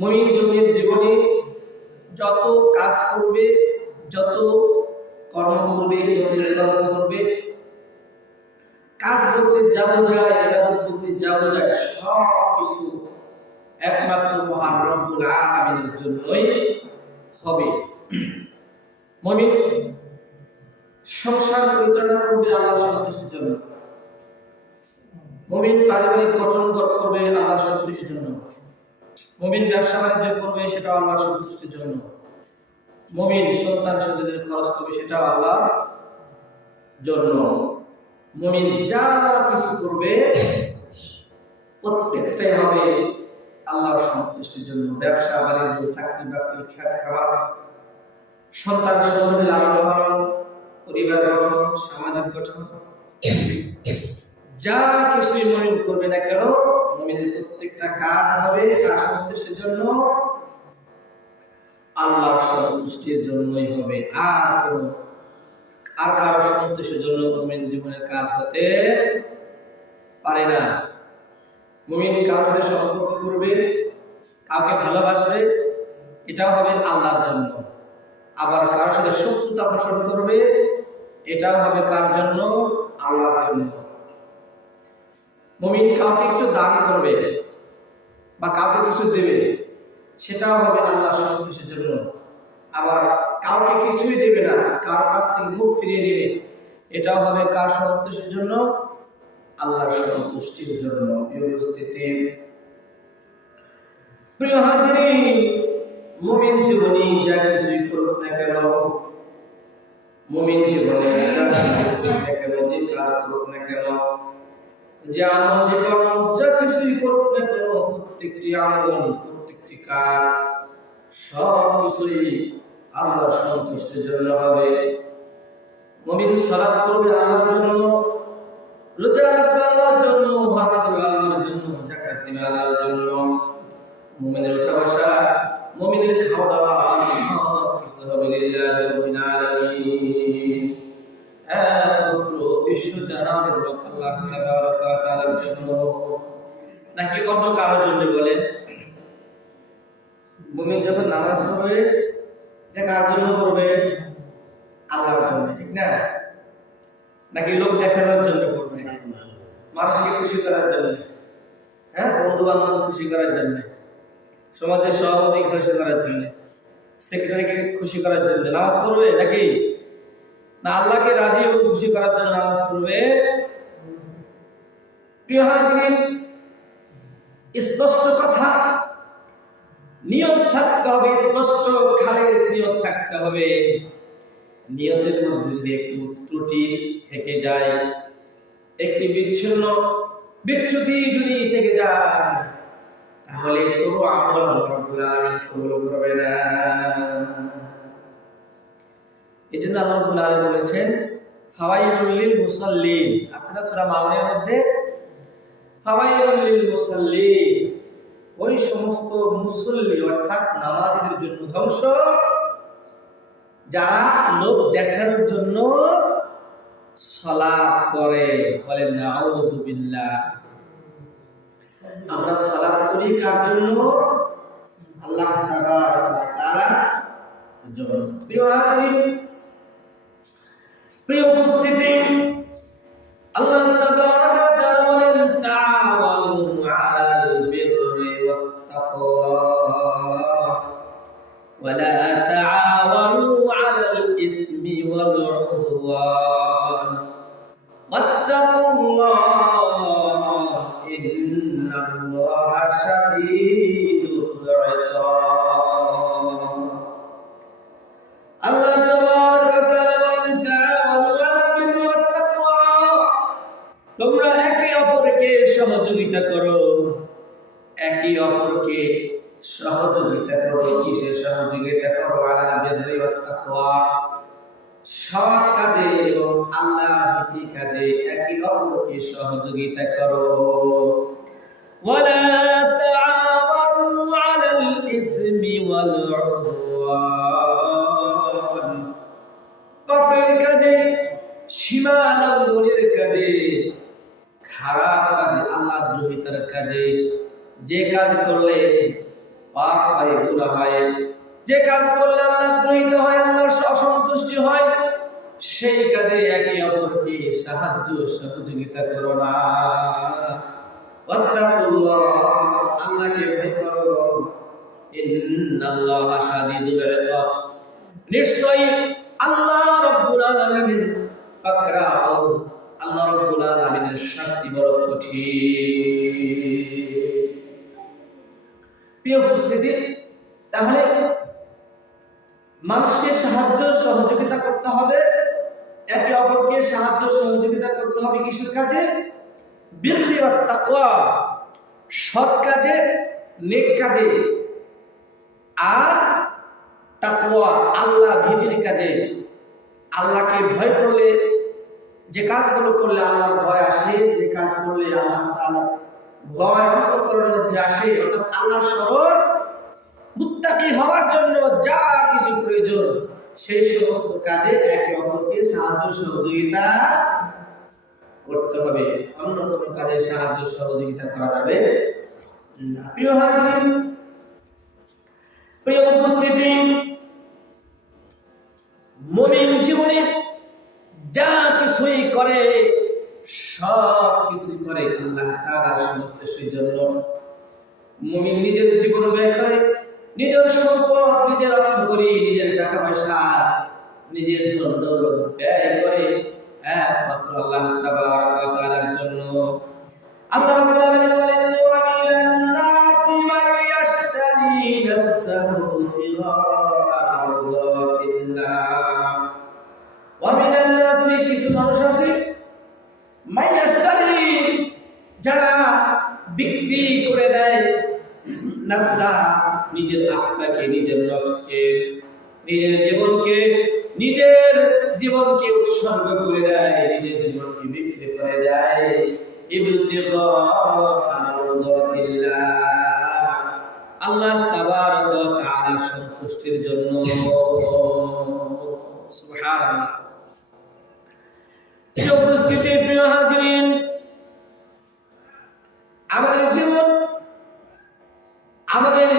মুমিন যুগের জীবনে যত কাজ করবে, যত কর্ম করবে, যত ইবাদত করবে, কাজ করতে যা বোঝায়, ইবাদত করতে যা বোঝায়, সব কিছু একমাত্র মহান রব্বুল আলামিনের জন্যই হবে। মুমিন সংসার পরিচালনা করবে আল্লাহর সন্তুষ্টির জন্য, মুমিন পারিবারিক গঠন করবে আল্লাহর সন্তুষ্টির জন্য, মুমিন ব্যবসা বাণিজ্য করবে সেটা আল্লাহর সন্তুষ্টির জন্য, মুমিন সন্তান সন্ততিদের খরচ করবে সেটা আল্লাহর জন্য। মুমিন যা কিছু করবে প্রত্যেকটাই হবে আল্লাহর সন্তুষ্টির জন্য। ব্যবসা বাণিজ্য, চাকরি বাকরি, খেত খাওয়া, সন্তান সন্ততি লালন পালন, পরিবার গঠন, সামাজিক গঠন, যা কিছুই মুমিন করবে না কেন, মুমিনের প্রত্যেকটা কাজ হবে তার সন্তুষ্টির জন্য, আল্লাহর সন্তুষ্টির জন্যই হবে। আর কারো সন্তুষ্টির জন্য মুমিন জীবনের কাজ হতে পারে না। মুমিন কারোর সাথে সম্পর্ক করবে, কাউকে ভালোবাসবে, এটাও হবে আল্লাহর জন্য। আবার কারোর সাথে শত্রুতা পোষণ করবে, এটাও হবে কার জন্য? আল্লাহর জন্য। মুমিন কাউকে কিছু দান করবে বা কাউকে কিছু দেবে, সেটাও হবে আল্লাহর সন্তুষ্টির জন্য। আবার কাউকে কিছুই দেবে না, কারোর কাছ থেকে মুখ ফিরিয়ে নেবে, এটাও হবে কার সন্তুষ্টির জন্য? আল্লাহর সন্তুষ্টির জন্য। এই উপস্থিতি প্রিয় হাজিরিন, মুমিন জীবনে যা কিছুই করুক না কেন, মুমিন জীবনে যা কিছুই করুক না কেন, যে কাজ করুক না কেন, যে আমল, যে কর্ম, যা কিছুই করুক না কেন, প্রত্যেকটি আমল, প্রত্যেকটি কাজ, সব কিছুই আল্লাহর সন্তুষ্টির জন্য হবে। মুমিন সালাত করবে আল্লাহর জন্য, রোজা রাখবে আল্লাহর জন্য, হজ করবে আল্লাহর জন্য, যাকাত দিবে আল্লাহর জন্য। মুমিনের উঠা বসা, মুমিনের খাওয়া দাওয়া সব কিছু হবে লিল্লাহি রাব্বিল আলামিন, একমাত্র বিশ্ব জাহানের রব আল্লাহ তাবারক ওয়া তাআলার জন্য। নাকি অন্য কারোর জন্য? বলেন, মুমিন যখন নামাজ পড়বে, এটা কার জন্য পড়বে? আল্লাহর জন্য, ঠিক না? নাকি লোক দেখানোর জন্য পড়বে? মানুষকে খুশি করার জন্য, বন্ধু বান্ধব খুশি করার জন্য, সমাজের সভাপতি খুশি করার জন্য, সেক্রেটারিকে খুশি করার জন্য নামাজ পড়বে? নাকি না আল্লাহকে রাজি এবং খুশি করার জন্য নামাজ পড়বে? প্রিয় হাজিরিন, স্পষ্ট কথা, নিয়ত থাকতে হবে, স্পষ্ট খালেস নিয়ত থাকতে হবে। নিয়তের মধ্যে যদি একটু ত্রুটি থেকে যায়, একটি বিচ্যুতি যদি থেকে যায়, তাহলে পুরো আমল রব্বুল আলামিন কবুল করবে না। এজন্য আল্লাহ রাব্বুল আলামিন বলেছেন, ফাওয়াইলুল লিল মুসাল্লিন। আছে না সূরা মাউনের মধ্যে? ফাওয়াইলুল লিল মুসাল্লিন, ওই সমস্ত মুসল্লি অর্থাৎ নামাজীদের জন্য ধ্বংস, যারা লোক দেখানোর জন্য সালাত করে। বলেন নাউযু বিল্লাহ। আমরা সালাত করি কার জন্য? আল্লাহ তাবারক ওয়া তাআলার জন্য। প্রিয় হাজিরিন, প্রিয় উপস্থিতি, আল্লাহ তাবারক ওয়া তাআলা বলেন, তাআওয়ানু আলাল বিররি ওয়াত তাকওয়া ওয়া লা তাআওয়ানু আলাল ইসমি ওয়াল উদওয়ান ওয়াত্তাকুল্লাহ ইন্নাল্লাহা শাদীদুল ইকাব। আল্লাহ তাবারক ওয়া তাআলা বলেন, তাআওয়ানু আলাল বিররি ওয়াত তাকওয়া, তোমরা একে অপরকে সহযোগিতা করো, একে অপরকে সহযোগিতা করো। কিসে সহযোগিতা করো? আলাল বিররি ওয়াত তাকওয়া, সৎ কাজে এবং আল্লাহর ভীতি কাজে একে অপরকে সহযোগিতা করো। ওয়ালা তাআওয়ানু আলাল ইসমি ওয়াল উদওয়ান, পাপের কাজে, সীমা লঙ্ঘনের কাজে, খারাপ কাজে, আল্লাহ দ্রোহিতার কাজে, যে কাজ করলে পাপ হয়, গুনাহ হয়, যে কাজ করলে আল্লাহ দ্রোহিত হয়, আল্লাহর অসন্তুষ্টি হয়, সেই কাজে একে অপরকে সাহায্য সহযোগিতা করো না। ওয়াত্তাকুল্লাহ, আল্লাহকে ভয় করো। ইন্নাল্লাহা শাদীদুল ইকাব, নিশ্চয়ই আল্লাহ রাব্বুল আলামিনের পাকড়াও, আল্লাহ রাব্বুল আলামিনের শাস্তি বড় কঠিন। প্রিয় উপস্থিতি, তাহলে মানুষকে সাহায্য সহযোগিতা করতে হবে, একে অপরকে সাহায্য সহযোগিতা করতে হবে কিসের কাজে? বিররি ওয়াত তাকওয়া, সৎ কাজে, নেক কাজে, আর তাকওয়া আল্লাহ ভীতির কাজে। আল্লাহকে ভয় করলে, যে কাজগুলো করলে আল্লাহর ভয় আসে, যে কাজ করলে আল্লাহ তাআলার ভয় অন্তঃকরণের মধ্যে আসে, অর্থাৎ আল্লাহর স্মরণ, মুত্তাকি হওয়ার জন্য যা কিছু প্রয়োজন, সেই সমস্ত কাজে একে অপরকে সাহায্য সহযোগিতা করতে হবে। অন্য কোনো কাজে সাহায্য সহযোগিতা করা যাবে না। প্রিয় হাজিরিন, প্রিয় উপস্থিতি, মুমিন জীবনে যা কিছুই করে সব কিছুই করে আল্লাহ তাআলার সন্তুষ্টির জন্য। মুমিন নিজের জীবন ব্যয় করে, নিজের সম্পদ, নিজের অর্থ করি, নিজের টাকা পয়সা, নিজের ধন দৌলত ব্যয় করে একমাত্র আল্লাহ তাবারক ওয়া তাআলার জন্য। আল্লাহ রাব্বুল আলামিন বলেন, ওয়া মিনান নাসি মান ইয়াশতারি নাফসাহু ইবতিগা মারদাতিল্লাহ। ওয়া মিনান নাসি, কিছু মানুষ আছে, মান ইয়াশতারি, যারা বিক্রি করে দেয়, নাফসা, নিজের আত্মাকে, নিজের নফসকে, নিজের জীবনকে উৎসর্গ করে দেয়, নিজের জীবনকে বিক্রি করে দেয় ইবতিগা মারদাতিল্লাহ, আল্লাহ তাবারক ওয়া তাআলার সন্তুষ্টির জন্য। সুবহানাল্লাহ। প্রিয় উপস্থিতি, প্রিয় হাজিরিন, আমাদের জীবন, আমাদের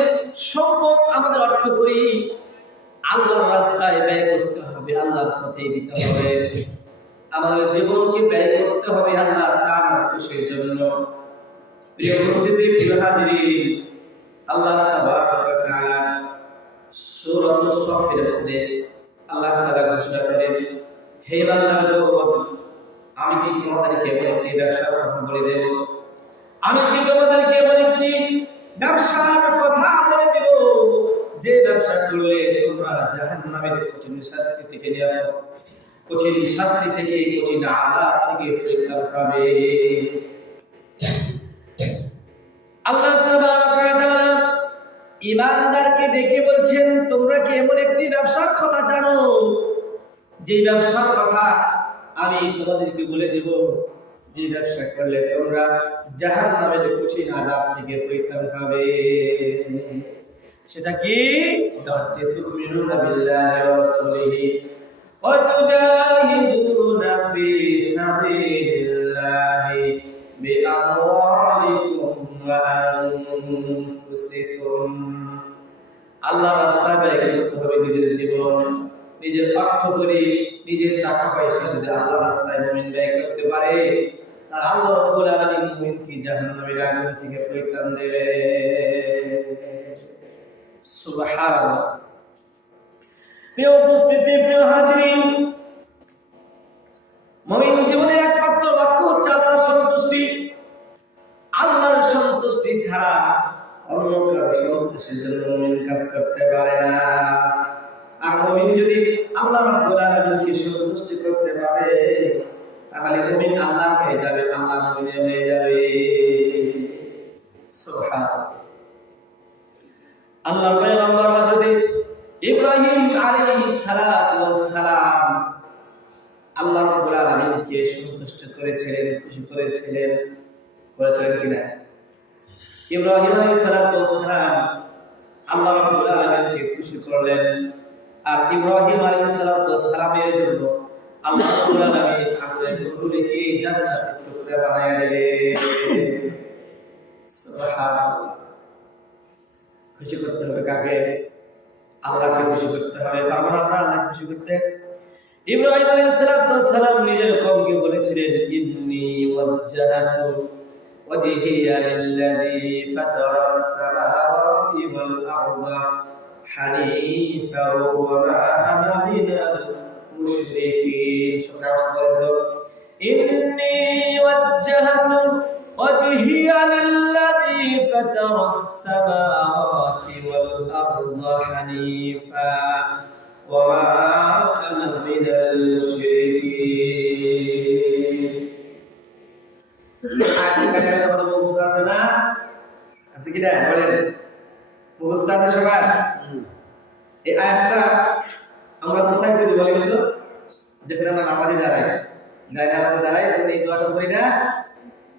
সম্পদ, আমাদের অর্থ করি আল্লাহর রাস্তায় ব্যয় করতে হবে, আল্লাহর পথে দিতে হবে। আমাদের জীবনকে ব্যয় করতে হবে আল্লাহ তাআলার খুশির জন্য। প্রিয় উপস্থিতি, প্রিয় হাজিরিন, আল্লাহ তাবারক ওয়া তাআলা সূরাতুস সাফের মধ্যে আল্লাহ তাআলা ঘোষণা করেন, হে বান্দাগণ, আমি কি তোমাদেরকে একটি ব্যবসার কথা বলে দেব? আমি কি তোমাদেরকে একটি ব্যবসার কথা বলে দেব, যে ব্যবসা করলে তোমরা জাহান্নামের কঠিন শাস্তি থেকে কঠিন শাস্তি থেকে, কঠিন আযাব থেকে পরিত্রাণ পাবে। আল্লাহ তাবারক ওয়া তাআলা ঈমানদারকে ডেকে বলছেন, তোমরা কি এমন একটি ব্যবসার কথা জানো, যে ব্যবসার কথা আমি তোমাদেরকে বলে দেব, যে ব্যবসা করলে তোমরা জাহান্নামের কঠিন আযাব থেকে পরিত্রাণ পাবে? সেটা কি? সেটা হচ্ছে তুমিনুনা বিল্লাহি ওয়া রাসূলিহি ওয়া তুজাহিদুনা ফি সাবিলিল্লাহি বিআমওয়ালিকুম ওয়া আনফুসিকুম। আল্লাহর রাস্তায় ব্যয় করতে হবে নিজের জীবন, নিজের অর্থ করি, নিজের টাকা পয়সা। যদি আল্লাহর রাস্তায় মুমিন ব্যয় করতে পারে, আর আল্লাহ রাব্বুল আলামিন মুমিনকে জাহান্নামের আগুন থেকে পরিত্রাণ দেবে। সুবহানাল্লাহ। প্রিয় উপস্থিতি, প্রিয় হাজিরিন, মুমিন জীবনের একমাত্র লক্ষ্য হচ্ছে আল্লাহর সন্তুষ্টি। আল্লাহর সন্তুষ্টি ছাড়া অন্য কারো সন্তুষ্টির জন্য মুমিন কাজ করতে পারে না। আর মুমিন যদি আল্লাহ রাব্বুল আলামিনকে সন্তুষ্টি করতে পারে, তাহলে মুমিন আল্লাহ হয়ে যাবে, আল্লাহ মুমিন হয়ে যাবে। সুবহানাল্লাহ। আল্লাহর পয়গম্বর হযরত ইব্রাহিম আলাইহিস সালাতু ওয়াস সালাম আল্লাহ রাব্বুল আলামিনকে সন্তুষ্ট করেছিলেন, খুশি করেছিলেন কিনা? ইব্রাহিম আলাইহিস সালাতু ওয়াস সালাম আল্লাহ রাব্বুল আলামিনকে খুশি করলেন, আর ইব্রাহিম আলাইহিস সালাতু ওয়াস সালামের জন্য আল্লাহ রাব্বুল আলামিন আগুনের টুকরোকে জান্নাতের টুকরা বানায় দিলেন। সুবহানাল্লাহ। খুশি করতে হবে কাকে? আল্লাহকে খুশি করতে হবে। পারবো না আমরা আল্লাহকে খুশি করতে? ইব্রাহিম আলাইহিস সালাম নিজের কওমকে বলেছিলেন, ইন্নী ওয়াজ্জাহাতু ওয়াজহিয়া লিল্লাযী ফাতারাস সামাওয়াতি ওয়াল আরদা হানিফাও ওয়া মা আনা মিনাল মুশরিকিন। সূরা বলেন, ইন্নী ওয়াজ্জাহাতু ওয়াজহিয়া লিল্লাযী ফাতারাস সামাওয়াতি ওয়াল আরদা হানিফা ওয়া মা আনা মিনাল মুশরিকিন। আয়াতের কথা মুখস্থ আছে না? আছে কি না বলেন? মুখস্থ আছে সবার? এই আয়াতটা আমরা কোথায় করি বলেন তো? যেখানে আমরা নামাজে দাঁড়াই, যাই নামাজে দাঁড়াই এই দোয়াটা করি না?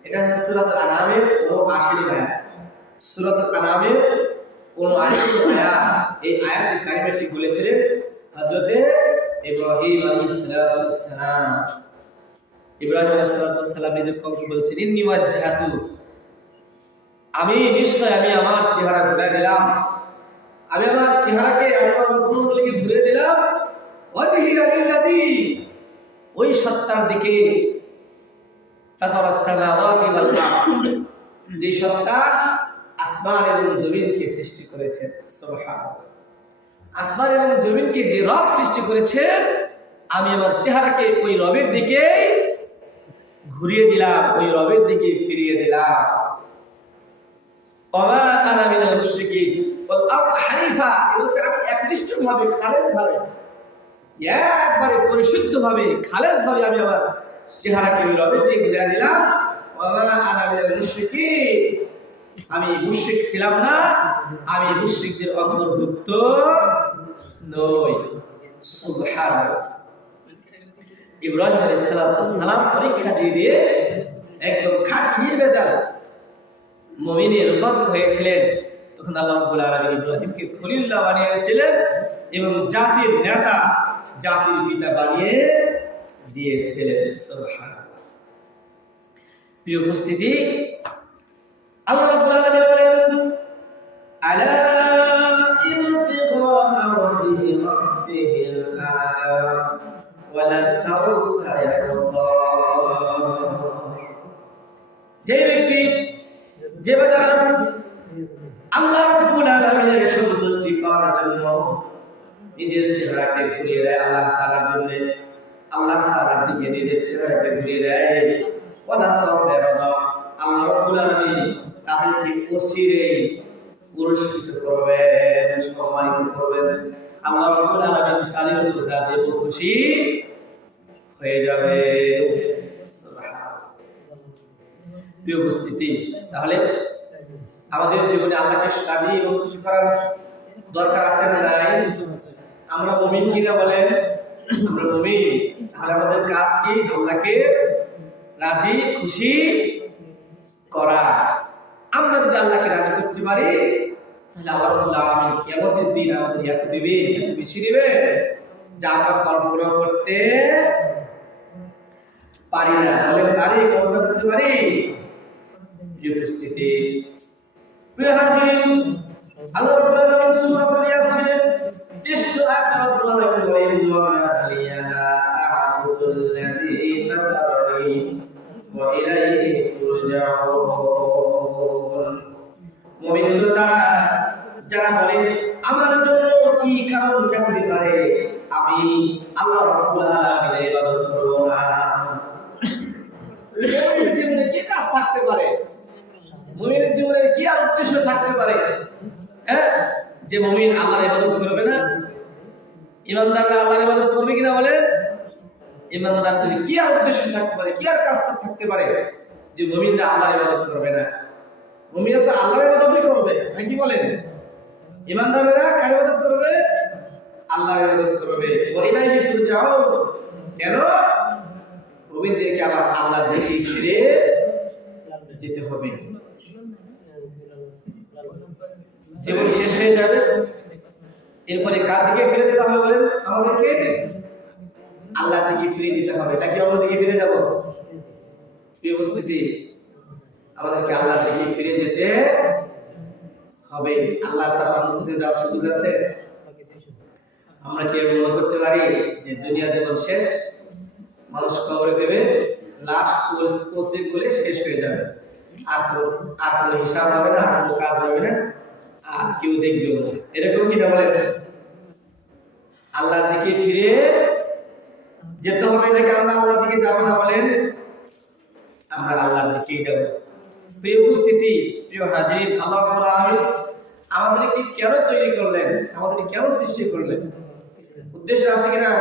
এটা হচ্ছে সূরাতুল আনামের 79 আয়াত। সূরাতুল আনামের 79 আয়াত। এই আয়াতে কারিমাটি বলেছিলেন হযরতে ইব্রাহিম আলাইহিস সালাম। ইব্রাহিম আলাইহিস সালাম নিজের কওমকে বলছেন, ইন্নী ওয়াজ্জাহাতু, আমি নিশ্চয় আমি আমার চেহারা ঘুরে দিলাম, আমি আমার চেহারাকে আমি আমার মুখমণ্ডলকে ঘুরে দিলাম ওয়াজহিয়া লিল্লাযী, ওই সত্তার দিকে ফাতারাস সামাওয়াতি ওয়াল আরদ, যে সত্তা আসমান এবং জমিনকে সৃষ্টি করেছেন। সুবহানাল্লাহ। আসমান এবং জমিনকে যে রব সৃষ্টি করেছেন, আমি আমার চেহারাকে ওই রবের দিকে ঘুরিয়ে দিলাম, ওই রবের দিকে ফিরিয়ে দিলাম। ওয়া মা আনা মিনাল মুশরিকিন ওয়াল আরদ হানিফা, বলছে আমি একনিষ্ঠভাবে খালেসভাবে একবারে পরিশুদ্ধভাবে খালেসভাবে আমি আমার চেহারাকে ওই রবের দিকে ঘুরিয়ে দিলাম। ওয়া মা আনা মিনাল মুশরিকিন, আমি মুশরিক ছিলাম না, আমি মুশরিকদের অন্তর্ভুক্ত নই। সুবহানাল্লাহ। ইব্রাহিম আলাইহিস সালাম পরীক্ষা দিয়ে একদম খাঁটি নির্ভেজাল মুমিনে রূপান্তরিত হয়েছিলেন। তখন আল্লাহ রাব্বুল আলামিন ইব্রাহিমকে খলিলুল্লাহ বানিয়েছিলেন এবং জাতির নেতা, জাতির পিতা বানিয়ে দিয়েছিলেন। সুবহানাল্লাহ। প্রিয় উপস্থিতি, আল্লাহ রাব্বুল আলামিন বলেন, আলা ইবতিগা ওয়াজহি রাব্বিহিল আ'লা ওয়ালা সাউফা ইয়ারদা। যে ব্যক্তি, যে বাজার আল্লাহ রাব্বুল আলামিনের সন্তুষ্টি পাওয়ার জন্য নিজের চেহারাকে ঘুরিয়ে দেয় আল্লাহ তাআলার জন্য, আল্লাহ তাআলার দিকে নিজের চেহারাকে ঘুরিয়ে দেয়, ওয়ালা সাউফা ইয়ারদা, আল্লাহ রাব্বুল আলামিন তাদেরকে অচিরেই পুরস্কৃত করবেন, সম্মানিত করবেন। আল্লাহ রাব্বুল আলামিন তাদের উপর রাজি ও খুশি হয়ে যাবে। প্রিয় উপস্থিতি, তাহলে আমাদের জীবনে আল্লাহকে রাজি এবং খুশি করার দরকার আছে না নাই? আমরা মুমিন কিনা বলেন? আমরা মুমিন। তাহলে আমাদের কাজ কি? আল্লাহকে রাজি খুশি করা। আমরা যদি আল্লাহকে রাজি করতে পারি, তাহলে আল্লাহ রাব্বুল আলামিন কিয়ামতের দিন আমাদের এত দিবে, এত বেশি দিবে যা আমরা কল্পনা করতে পারি না। তাহলে তারই কল্পনা করতে পারি? প্রিয় উপস্থিতি, প্রিয় হাজির, আল্লাহ রাব্বুল আলামিন সূরাতুল ইয়াসিন 30 আয়াতে রাব্বুল আলামিন বলেন, ওয়া মা আলিয়া লা আ'বুদুল্লাযী ফাতারানি ওয়া ইলাইহি তুরজাউন। মুমিন তো তারা যারা বলে আমার জন্য কি কারণ থাকতে পারে আমি আল্লাহ রাব্বুল আলামিনের ইবাদত করব না। মুমিনের জীবনে কি কাজ থাকতে পারে? মুমিনের জীবনে কি আর উদ্দেশ্য থাকতে পারে? যে মুমিন আল্লাহর ইবাদত করবে না? ইমানদাররা আল্লাহর ইবাদত করবে কিনা বলেন? ইমানদারদের কি আর উদ্দেশ্য থাকতে পারে, কি আর কাজ থাকতে পারে যে মুমিনরা আল্লাহর ইবাদত করবে না? মুমিনরা তো আল্লাহর ইবাদতই করবে, ভাই কি বলেন? ইমানদাররা কার ইবাদত করবে? আল্লাহর ইবাদত করবে। ওয়া ইলাইহি তুরজাউন। কেন? মুমিনদেরকে আবার আল্লাহর দিকে ফিরে যেতে হবে। জীবন শেষ হয়ে যাবে, এরপরে কার দিকে ফিরে যেতে হবে বলেন? আমাদেরকে আল্লাহর দিকে ফিরে যেতে হবে। নাকি অন্য দিকে ফিরে যাব? প্রিয় উপস্থিতি, আমাদেরকে আল্লাহর দিকে ফিরে যেতে হবে। আল্লাহ ছাড়া অন্য কোথাও যাওয়ার সুযোগ আছে? আমরা কি মনে করতে পারি যে দুনিয়ার জীবন শেষ, মানুষ কবরে দেবে, লাশ পচে গলে শেষ হয়ে যাবে, আর কোনো হিসাব হবে না, আর কোনো কাজ হবে না, আর কেউ দেখবেও না? এরকম কি না বলে? আল্লাহর দিকে ফিরে যেতে হবে নাকি আমরা আল্লাহর দিকে যাব না? বলেন, আমরা আল্লাহর দিকেই যাব। প্রিয় উপস্থিতি, প্রিয় হাজির, আল্লাহ রাব্বুল আলামিন আমাদেরকে কেন তৈরি করলেন, আমাদেরকে কেন সৃষ্টি করলেন? উদ্দেশ্য আছে কিনা?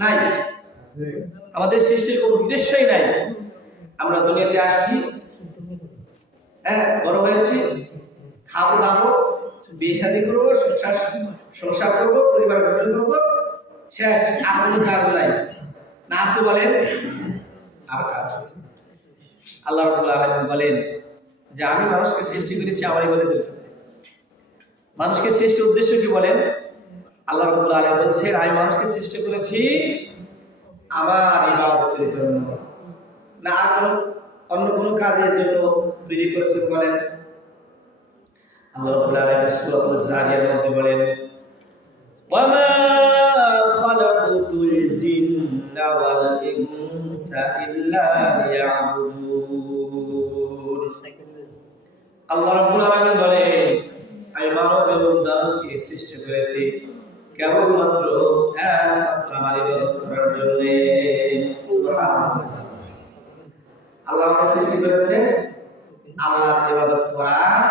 নাই। আমাদের সৃষ্টির কোনো উদ্দেশ্যই নাই। আমরা দুনিয়াতে আসছি, হ্যাঁ, বড় হয়েছি, খাবো দাবো, বিয়ে শাদী করবো, সংসার করবো, পরিবার গঠন করবো, শেষ। আর কোনো কাজ নাই না আছে? বলেন, আর কাজ আছে। আল্লাহ রাব্বুল আলামিন বলেন যে আমি মানুষকে সৃষ্টি করেছি আমার ইবাদতের জন্য। মানুষকে সৃষ্টির উদ্দেশ্য কি বলেন? আল্লাহ রাব্বুল আলামিন বলছেন আমি মানুষকে সৃষ্টি করেছি আমার ইবাদতের জন্য, না আর কোনো অন্য কোনো কাজের জন্য তৈরি করেছেন? বলেন। আল্লাহ রাব্বুল আলামিন সূরাতুল জারিয়াতের মধ্যে বলেন ওয়ামা খালাকুতুল জিন্না ওয়াল ইনসা ইল্লা লিয়াবুদুন। আল্লাহ রাব্বুল আলামিন বলেন আমি মানব এবং দানবকে সৃষ্টি করেছি কেবলমাত্র একমাত্র আমার ইবাদত করার জন্য। সুবহানাল্লাহ। আল্লাহ আমাকে সৃষ্টি করেছে আল্লাহর ইবাদত করার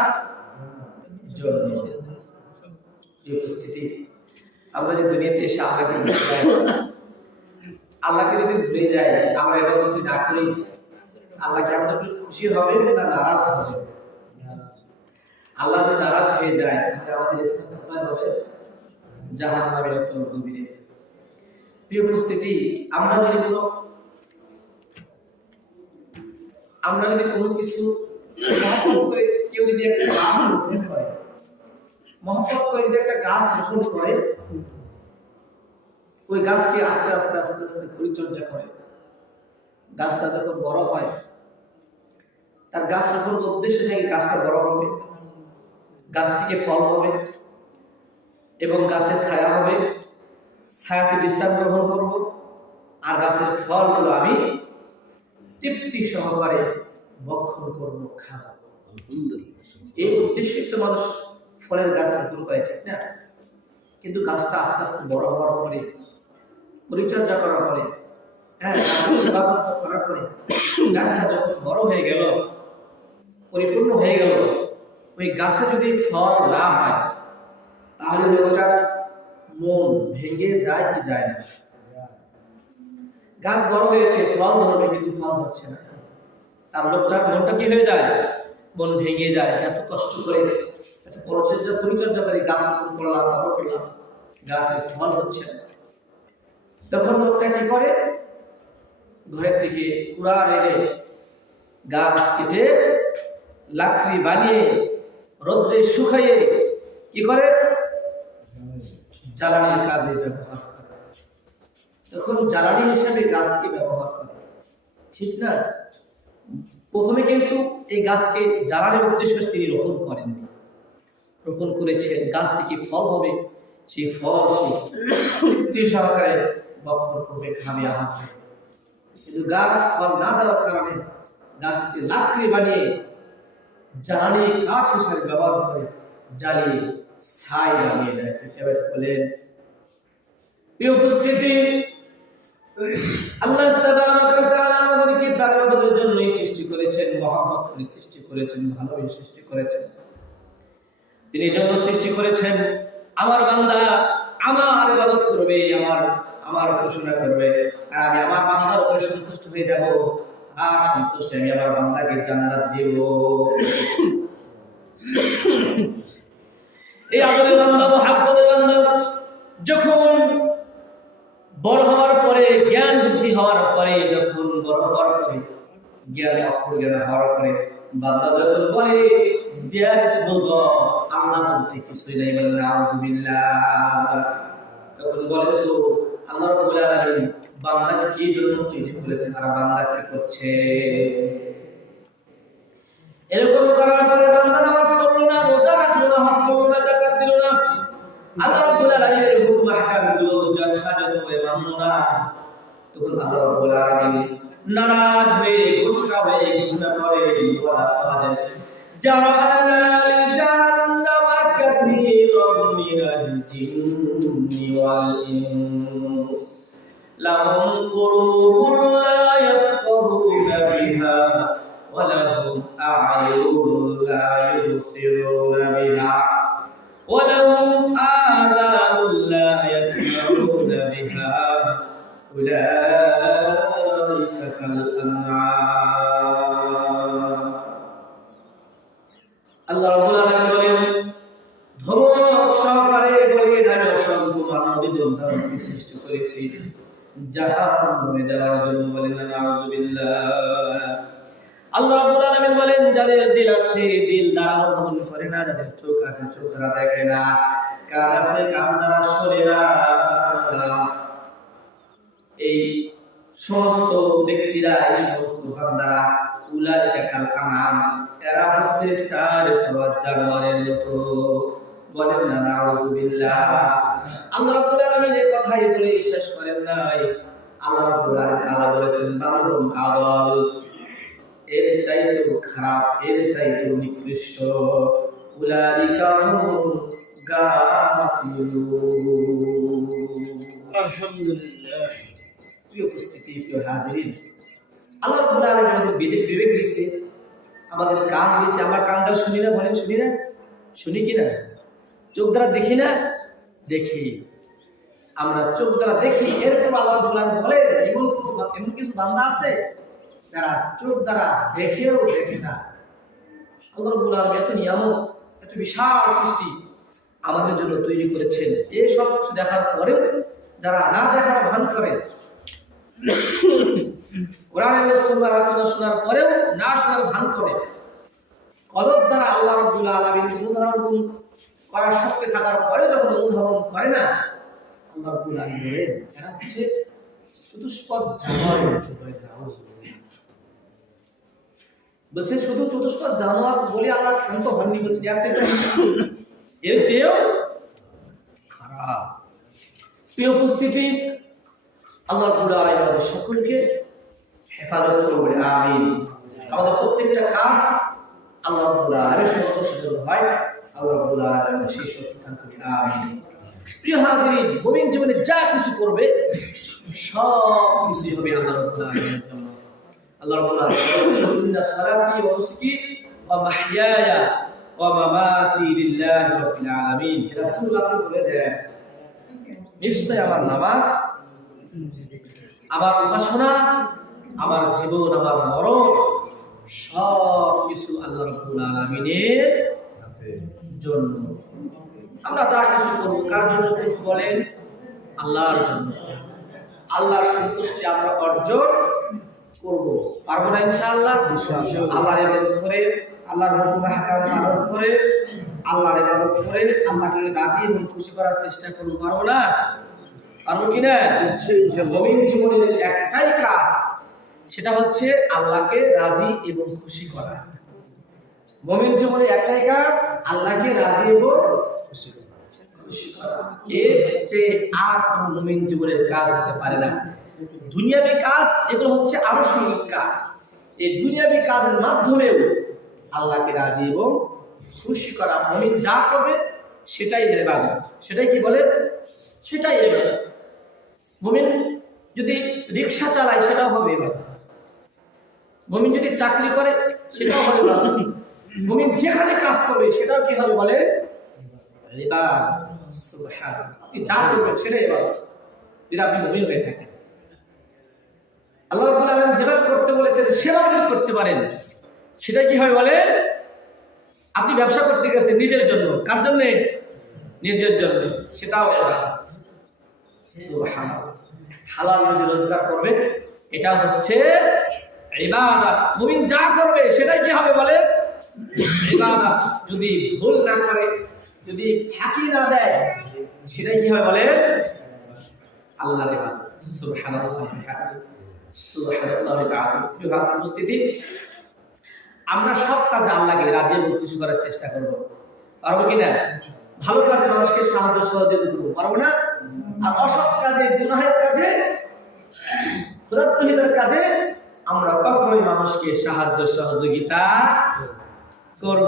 জন্য। যে উপস্থিতি, আমরা যে দুনিয়াতে এসে আল্লাহকে যদি ভুলে যাই, আমরা ইবাদত যদি না করি, আল্লাহ কি আমাদের প্রতি খুশি হবে না নারাজ হবে? আল্লাহ যদি নারাজ হয়ে যায় তাহলে আমাদের স্থান কোথায় হবে? জাহান্নামের অত্যন্ত গভীরে। প্রিয় উপস্থিতি, আমরা যদি কোনো কিছু মহব্বত করে কেউ যদি একটা গাছ রোপণ করে, মহব্বত করে যদি একটা গাছ রোপণ করে, ওই গাছকে আস্তে আস্তে আস্তে আস্তে পরিচর্যা করে, গাছটা যখন বড় হয়, তার গাছ রোপণ উদ্দেশ্য থেকে গাছটা বড় হবে, গাছ থেকে ফল হবে এবং গাছের ছায়া হবে, ছায়াতে বিশ্রাম গ্রহণ করব, আর গাছের ফলগুলো আমি তৃপ্তি সহকারে ভক্ষণ করবো, খাবো। এই উদ্দেশ্যে তো মানুষ ফলের গাছ রোপণ করে, ঠিক না? কিন্তু গাছটা আস্তে আস্তে বড় হওয়ার পরে, পরিচর্যা করার পরে, হ্যাঁ, করার পরে গাছটা যখন বড় হয়ে গেল, পরিপূর্ণ হয়ে গেল, ওই গাছে যদি ফল না হয় তাহলে লোকটার মন ভেঙে যায় কি যায় না? গাছ বড় হয়েছে, ফল ধরবে, কিন্তু ফল হচ্ছে না, তার লোকটার মনটা কি হয়ে যায়? মন ভেঙে যায়। এত কষ্ট করে, এত পরিচর্যা করে গাছ রোপণ করলাম, বড় করলাম, গাছের ফল হচ্ছে না। তখন লোকটা কি করে? ঘরের থেকে কুড়াল এনে গাছ কেটে লাকড়ি বানিয়ে রোদ্রে শুকাইয়ে কি করে? জ্বালানির কাজে ব্যবহার করে। তখন জ্বালানি হিসেবে গাছকে ব্যবহার করে, ঠিক না? প্রথমে কিন্তু এই গাছকে জ্বালানির উদ্দেশ্যে তিনি রোপণ করেননি, রোপণ করেছেন গাছ থেকে ফল হবে, সেই ফল সে তৃপ্তি সহকারে ভক্ষণ করবে, খাবে, আহার করবে। কিন্তু গাছ ফল না দেওয়ার কারণে গাছকে লাকড়ি বানিয়ে জ্বালানি কাঠ হিসেবে ব্যবহার করে জ্বালিয়ে ছাই বানিয়ে দেয়। এবার বলেন, এই উপস্থিতি, আল্লাহ তাবারক ওয়া তাআলা আমাদেরকে তার ইবাদতের জন্যই সৃষ্টি করেছেন, মহব্বত করে সৃষ্টি করেছেন, ভালোবেসে সৃষ্টি করেছেন। তিনি জন্য সৃষ্টি করেছেন আমার বান্দা আমার ইবাদত করবে, আমার উপাসনা করবে, আর আমি আমার বান্দার উপরে সন্তুষ্ট হয়ে যাব, আর সন্তুষ্ট আমি আমার বান্দাকে জান্নাত দেব। এই আদরের বান্দা, মুহাব্বতের বান্দা যখন বড় হওয়ার পরে, জ্ঞান বুদ্ধি হওয়ার পরে, যখন বড় হওয়ার পরে জ্ঞান অক্ষর জ্ঞান হওয়ার পরে বান্দা যখন বলে দেয়ার ইজ নো গড, আল্লাহ বলতে কিছুই নাই, বলে নাউযুবিল্লাহ, তখন বলে তো আল্লাহ রাব্বুল আলামিন বান্দাকে কি জন্য তৈরি করেছেন, আর বান্দা কি করছে? এরকম করার পরে বান্দা নামাজ পড়ল, করলো না, রোজা রাখলো না, হজ করলো না, যাকাত দিল না, আল্লাহ রাব্বুল আলামিনের হুকুম আহকামগুলো যথাযথভাবে মানলো না, তখন আল্লাহ রাব্বুল আলামিন নারাজ হয়ে গুসা হয়ে ঘোষণা করে ওয়ালা কাদ জারানা লিজান্নামা কাসীরাম মিনাল জিন্নি ওয়াল ইনস লাহুম কুলুবুন লা ইয়াফকাহুনা বিহা ওয়া লাহুম আ'য়ুনুন লা ইউবসিরুনা বিহা ওয়া লাহুম আযানুন লা ইয়াসমাউনা বিহা উলাইকা কাল আনআম। আল্লাহ রাব্বুল আলামিন বলেন, ধমক সহকারে বলে আমি অসংখ্য মানবীদের সৃষ্টি করেছি জাহান্নামে যাওয়ার জন্য। বলেন নাউযুবিল্লাহ। আল্লাহ রাব্বুল আলামিন বলেন, যাদের দিল আছে দিল দ্বারা অনুধাবন করে না, যাদের চোখ আছে চোখ দ্বারা দেখে না, কান আছে কান দ্বারা শোনে না, এই সমস্ত ব্যক্তিরা, এই সমস্ত বান্দারা উলাইকা কাল আনআম, এরা হচ্ছে চার পাওয়া জানোয়ারের মতো। বলেন না নাউযুবিল্লাহ। আল্লাহ রাব্বুল আলামিন এই কথাই বলে শেষ করেন নাই। আল্লাহ রাব্বুল আলামিন আল্লাহ বলেছেন বালহুম আদাল, এর চাইতেও খারাপ, এর চাইতেও নিকৃষ্ট। উলাইকা হুম গাফিলুন। আলহামদুলিল্লাহ। প্রিয় উপস্থিতি, প্রিয় হাজিরিন, আল্লাহ রাব্বুল আলামিন আমাদের বিবেক দিয়েছে, আমাদের কান দিয়েছে। আমরা কান দ্বারা শুনি না? বলেন শুনি না? শুনি কি না? চোখ দ্বারা দেখি না? দেখি। আমরা চোখ দ্বারা দেখি, এরপর আল্লাহ রাব্বুল আলামিন বলেন এমন কিছু বান্দা আছে যারা চোখ দ্বারা দেখেও দেখে না। আল্লাহ রাব্বুল আলামিন এত নিয়ামত, এত বিশাল সৃষ্টি আমাদের জন্য তৈরি করেছেন। এই সব কিছু দেখার পরেও যারা না দেখার ভান করে, কোরআনের সুন্নাহর আলোচনা শোনার পরেও না শোনার ভান করে, কলব দ্বারা আল্লাহ রাব্বুল আলামিন অনুধাবন করার শক্তি থাকার পরে যখন অনুধাবন করে না, আল্লাহ রাব্বুল আলামিন বলেন এরা হচ্ছে চতুষ্পদ জানোয়ার। বলছে শুধু চতুষ্পদ জানোয়ার বলে আল্লাহ শান্ত হননি, বলছে এর চেয়েও খারাপ। প্রিয় উপস্থিতি, আল্লাহ রাব্বুল আলামিন আমাদের সকলকে হেফাজত করবে, আমিন। আমাদের প্রত্যেকটা কাজ আল্লাহ রাব্বুল আলামিনের সন্তুষ্ট হয়, আল্লাহ রাব্বুল আলামিন সেই সন্তুষ্ট করে, আমিন। প্রিয় হাজিরিন, মুমিন জীবনে যা কিছু করবে সব কিছুই হবে আল্লাহ রাব্বুল আলামিনের জন্য। আল্লাহ রাব্বুল আলামিন ইন্না সালাতি ওয়া নুসুকি ওয়া মাহইয়ায়া ওয়া মামাতি লিল্লাহি রাব্বিল আলামিন। রাসূল আপনি বলে দেন, নিশ্চয় আমার নামাজ, আমার উপাসনা, আমার জীবন, আমার মরণ সব কিছু আল্লাহ রাব্বুল আলামিনের জন্য। আমরা যা কিছু করব কার জন্য করব বলেন? আল্লাহর জন্য। আল্লাহর সন্তুষ্টি আমরা অর্জন করব, পারবো না ইনশাআল্লাহ? আল্লাহর ইবাদত করে, আল্লাহর হুকুম আহকাম পালন করে, আল্লাহর ইবাদত করে আল্লাহকে রাজি এবং খুশি করার চেষ্টা করব, পারবো না? পারবো কিনা? মুমিন জীবনের একটাই কাজ, সেটা হচ্ছে আল্লাহকে রাজি এবং খুশি করা। মুমিন জীবনের একটাই কাজ, আল্লাহকে রাজি এবং খুশি করা। এর চেয়ে আর কোনো মুমিন জীবনের কাজ হতে পারে না। দুনিয়াবী কাজ এগুলো হচ্ছে আনুষঙ্গিক কাজ। এই দুনিয়াবী কাজের মাধ্যমেও আল্লাহকে রাজি এবং খুশি করা, মুমিন যা করবে সেটাই ইবাদত। সেটাই কি বলে? সেটাই ইবাদত। মুমিন যদি রিকশা চালায় সেটাও হবে ইবাদত। মুমিন যদি চাকরি করে সেটাও হবে ইবাদত। মুমিন যেখানে কাজ করবে সেটাও কি হবে বলে? ইবাদত। সুবহানাল্লাহ। আপনি যা করবেন সেটাই ইবাদত, যদি আপনি মুমিন হয়ে থাকেন। আল্লাহ রাব্বুল আলামিন যেভাবে করতে বলেছেন সেভাবে যদি করতে পারেন সেটা কি হবে বলে? আপনি ব্যবসা করতে গেছেন নিজের জন্য, কার জন্য? নিজের জন্য, সেটাও ইবাদত। সুবহানাল্লাহ। হালাল রুজি রোজগার করবে, এটা হচ্ছে ইবাদত। মুমিন যা করবে সেটাই কি হবে বলে? ইবাদত। যদি ভুল না করে, যদি ফাঁকি না দেয়, সেটাই কি হবে বলে? আল্লাহর ইবাদত। সুবহানাল্লাহ। সুবহানাল্লাহিল আযীম। প্রিয় উপস্থিতি, আমরা সব কাজে আল্লাহকে রাজি এবং খুশি করার চেষ্টা করবো, পারবো কিনা? ভালো কাজে মানুষকে সাহায্য সহযোগিতা করবো, পারবো না? আর অসৎ কাজে, গুনাহের কাজে, সুরাত্মহীনের কাজে আমরা কখনোই মানুষকে সাহায্য সহযোগিতা করব